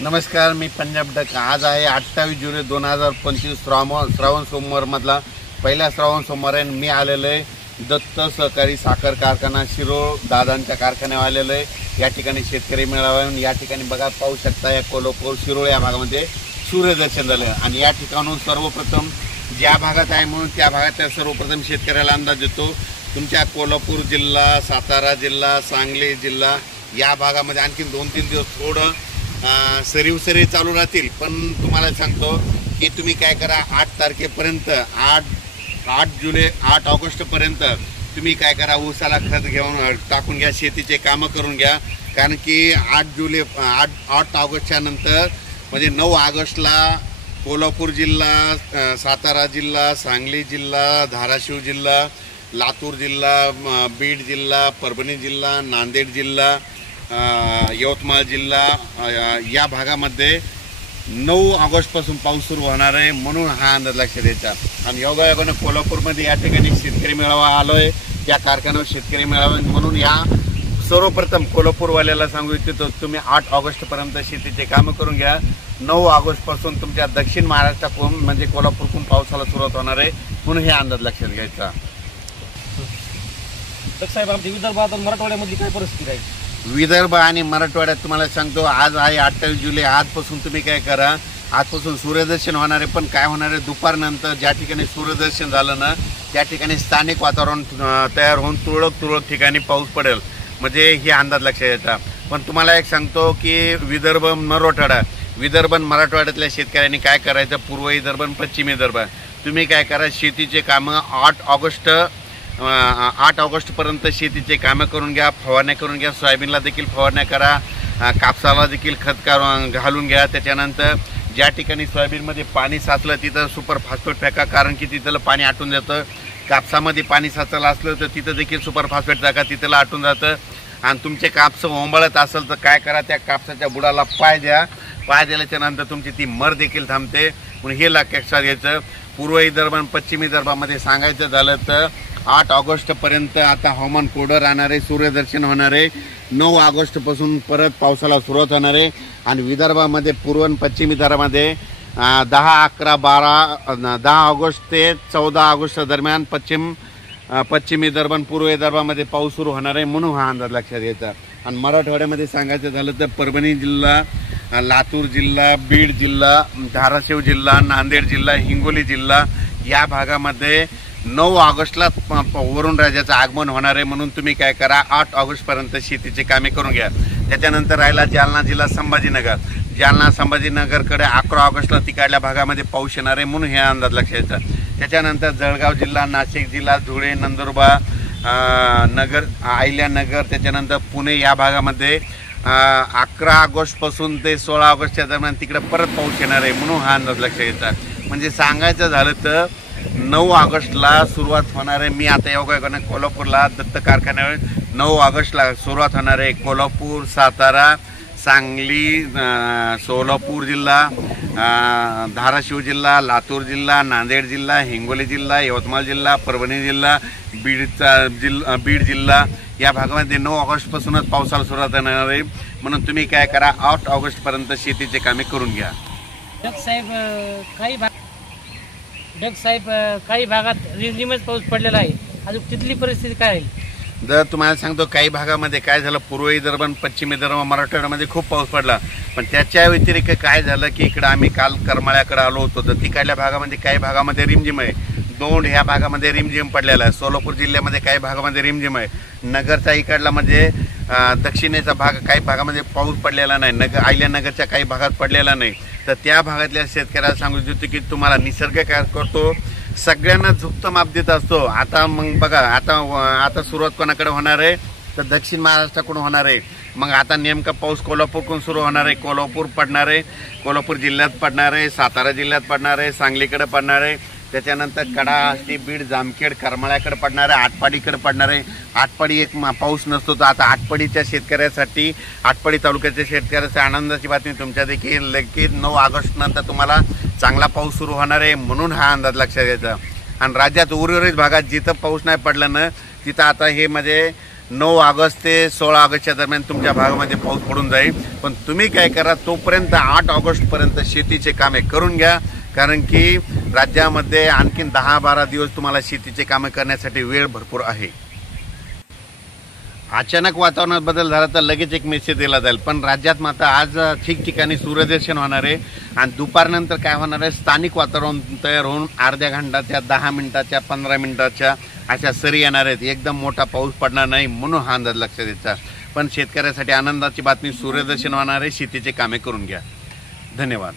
नमस्कार, मी पंजाब डक। आज आहे 28 जुलै 2025 श्रावण सोमवार मधला पहिला श्रावण सोमवार आहे। मी आलेलो आहे दत्त सहकारी साखर कारखाना शिरोळ दादांच्या कारखान्यावर आलेलो आहे। या ठिकाणी शेतकरी मेळावा आहे। या ठिकाणी बघा पाहू शकता या कोल्हापूर शिरोळ या भागामध्ये सूर्यदर्शन झालं आणि या ठिकाणून सर्वप्रथम ज्या भागात आहे म्हणून त्या भागातल्या सर्वप्रथम शेतकऱ्याला अंदाज देतो। तुमच्या कोल्हापूर जिल्हा, सातारा जिल्हा, सांगली जिल्हा या भागामध्ये आणखी 2-3 दिवस थोडं सरी चालू राहतील। पण तुम्हाला सांगतो की तुम्ही काय करा, 8 तारखेपर्यंत 8 ऑगस्टपर्यंत तुम्ही काय करा, ऊसाला खत घेऊन टाकून घ्या, शेतीचे कामं करून घ्या। कारण की 8 ऑगस्टच्या नंतर म्हणजे 9 ऑगस्टला कोल्हापूर जिल्हा, सातारा जिल्हा, सांगली जिल्हा, धाराशिव जिल्हा, लातूर जिल्हा, बीड जिल्हा, परभणी जिल्हा, नांदेड जिल्हा, यवतमाळ जिल्हा या भागामध्ये 9 ऑगस्टपासून पाऊस सुरू होणार आहे। म्हणून हा अंदाज लक्षात द्यायचा। आणि योगायोगाने कोल्हापूरमध्ये या ठिकाणी शेतकरी मेळावा आलोय, त्या कारखान्यावर शेतकरी मेळावा म्हणून या सर्वप्रथम कोल्हापूरवाल्याला सांगू इच्छितो, तुम्ही 8 ऑगस्टपर्यंत शेतीचे कामं करून घ्या। 9 ऑगस्टपासून तुमच्या दक्षिण महाराष्ट्राकडून म्हणजे कोल्हापूरकडून पावसाला सुरुवात होणार आहे। म्हणून हे अंदाज लक्षात घ्यायचा। साहेब, आमच्या विदर्भात आणि मराठवाड्यामधली काय परिस्थिती राहील? विदर्भ आणि मराठवाड्यात तुम्हाला सांगतो, आज आहे 28 जुलै। आजपासून तुम्ही काय करा, आजपासून सूर्यदर्शन होणार आहे। पण काय होणार आहे, दुपारनंतर ज्या ठिकाणी सूर्यदर्शन झालं ना त्या ठिकाणी स्थानिक वातावरण तयार होऊन तुरळक ठिकाणी पाऊस पडेल, म्हणजे हे अंदाज लक्षात येता। पण तुम्हाला एक सांगतो की विदर्भ आणि मराठवाड्यातल्या शेतकऱ्यांनी काय करायचं, पूर्व विदर्भ आणि पश्चिम विदर्भ तुम्ही काय करा, शेतीचे कामं 8 ऑगस्टपर्यंत शेतीचे कामं करून घ्या, फवारण्या करून घ्या। सोयाबीनला देखील फवारण्या करा, कापसाला देखील खत घालून घ्या। त्याच्यानंतर ज्या ठिकाणी सोयाबीनमध्ये पाणी साचलं तिथं सुपर फॉस्फेट फेका, कारण की तिथलं पाणी आटून जातं। कापसामध्ये पाणी साचलं असलं तर तिथं देखील सुपर फॉस्फेट टाका, तिथलं आटून जातं। आणि तुमचे कापस ओंबळत असेल तर काय करा, त्या कापसाच्या बुडाला पाय द्या। पाय दिल्याच्या नंतर तुमची ती मर देखील थांबते। म्हणून हे लक्षात घ्यायचं। पूर्व विदर्भ आणि पश्चिम विदर्भामध्ये सांगायचं झालं तर 8 ऑगस्टपर्यंत आता हवामान कोरडं राहणार आहे, सूर्यदर्शन होणार आहे। 9 ऑगस्टपासून परत पावसाला सुरुवात होणार आहे। आणि विदर्भामध्ये पूर्व आणि पश्चिम विदर्भामध्ये 10 ऑगस्ट ते 14 ऑगस्ट दरम्यान पश्चिम विदर्भ आणि पूर्व विदर्भामध्ये पाऊस सुरू होणार आहे। म्हणून हा अंदाज लक्षात घ्यायचा। आणि मराठवाड्यामध्ये सांगायचं झालं तर परभणी जिल्हा, लातूर जिल्हा, बीड जिल्हा, धाराशिव जिल्हा, नांदेड जिल्हा, हिंगोली जिल्हा या भागामध्ये 9 ऑगस्टला वरुण राजाचं आगमन होणार आहे। म्हणून तुम्ही काय करा, 8 ऑगस्टपर्यंत शेतीचे कामे करून घ्या। त्याच्यानंतर राहिला जालना जिल्हा, संभाजीनगरकडे 11 ऑगस्टला तिकडल्या भागामध्ये पाऊस येणार आहे। म्हणून हे अंदाज लक्षात घ्यायचा। त्याच्यानंतर जळगाव जिल्हा, नाशिक जिल्हा, धुळे, नंदुरबार नगर, अहिल्यानगर, त्याच्यानंतर पुणे या भागामध्ये 11 ऑगस्टपासून ते 16 ऑगस्टच्या दरम्यान तिकडे परत पाऊस येणार आहे। म्हणून हा अंदाज लक्षात घ्यायचा। म्हणजे सांगायचं झालं तर 9 ऑगस्टला सुरुवात होणार आहे। मी आता योगायोगाने कोल्हापूरला दत्त कारखान्यावर 9 ऑगस्टला सुरुवात होणार आहे। कोल्हापूर, सातारा, सांगली, सोलापूर जिल्हा, धाराशिव जिल्हा, लातूर जिल्हा, नांदेड जिल्हा, हिंगोली जिल्हा, यवतमाळ जिल्हा, परभणी जिल्हा, बीड जिल्हा या भागामध्ये 9 ऑगस्टपासूनच पावसाला सुरुवात होणार आहे। म्हणून तुम्ही काय करा, 8 ऑगस्टपर्यंत शेतीचे कामे करून घ्या। काही भागात रिमझिमच पाऊस पडलेला आहे। अजून तिथली परिस्थिती काय आहे? जर तुम्हाला सांगतो, काही भागामध्ये काय झालं, पूर्व विदर्भ आणि पश्चिम विदर्भ मराठवाड्यामध्ये खूप पाऊस पडला। पण त्याच्या व्यतिरिक्त काय झालं की इकडं आम्ही काल करमाळ्याकडे आलो होतो तर तिकडल्या भागामध्ये काही भागामध्ये रिमझिम आहे। दोंड ह्या भागामध्ये रिमझिम पडलेला आहे। सोलापूर जिल्ह्यामध्ये काही भागामध्ये रिमझिम आहे। नगरचा इकडला म्हणजे दक्षिणेचा भाग काही भागामध्ये पाऊस पडलेला नाही। अहिल्यानगरच्या काही भागात पडलेला नाही। तर त्या भागातल्या शेतकऱ्याला सांगू इच्छितो की तुम्हाला निसर्ग काय करतो, सगळ्यांना झुकतं माप देत असतो। आता मग बघा, आता सुरुवात कोणाकडे होणार आहे तर दक्षिण महाराष्ट्राकडून होणार आहे। मग आता नेमका पाऊस कोल्हापूरकडून सुरू होणार आहे। कोल्हापूर पडणार आहे, कोल्हापूर जिल्ह्यात पडणार आहे, सातारा जिल्ह्यात पडणार आहे, सांगलीकडे पडणार आहे। त्याच्यानंतर कडा, आष्टी, बीड, जामखेड, करमाळ्याकडे पडणार आहे, आटपाडीकडे पडणार आहे। आटपाडी एक पाऊस नसतो तर आता आटपाडीच्या शेतकऱ्यासाठी, आटपाडी तालुक्याच्या शेतकऱ्यासाठी आनंदाची बातमी तुमच्या देखील लगेच 9 ऑगस्ट नंतर तुम्हाला चांगला पाऊस सुरू होणार आहे। म्हणून हा अंदाज लक्षात घ्यायचा। आणि राज्यात उर्वरित भागात जिथं पाऊस नाही पडला ना तिथं आता हे म्हणजे 9 ऑगस्ट ते 16 ऑगस्टच्या दरम्यान तुमच्या भागामध्ये पाऊस पडून जाईल. पण तुम्ही काय करा, तोपर्यंत 8 ऑगस्टपर्यंत शेतीचे कामे करून घ्या, कारण की राज्यामध्ये आणखीन 10-12 दिवस तुम्हाला शेतीचे कामे करण्यासाठी वेळ भरपूर आहे. अचानक वातावरणात बदल झाला तर लगेच एक मेसेज दिला जाईल, पण राज्यात मात्र आज ठिकठिकाणी सूर्यदर्शन होणार आहे आणि दुपारनंतर काय होणार आहे, स्थानिक वातावरण तयार होऊन अर्ध्या घंटाच्या, 10 मिनिटाच्या, 15 मिनिटाच्या अशा सरी येणार आहेत. एकदम मोठा पाऊस पडणार नाही म्हणून हा अंदाज लक्षात द्यायचा. पण शेतकऱ्यासाठी आनंदाची बातमी, सूर्यदर्शन होणार आहे, शेतीचे कामे करून घ्या. धन्यवाद.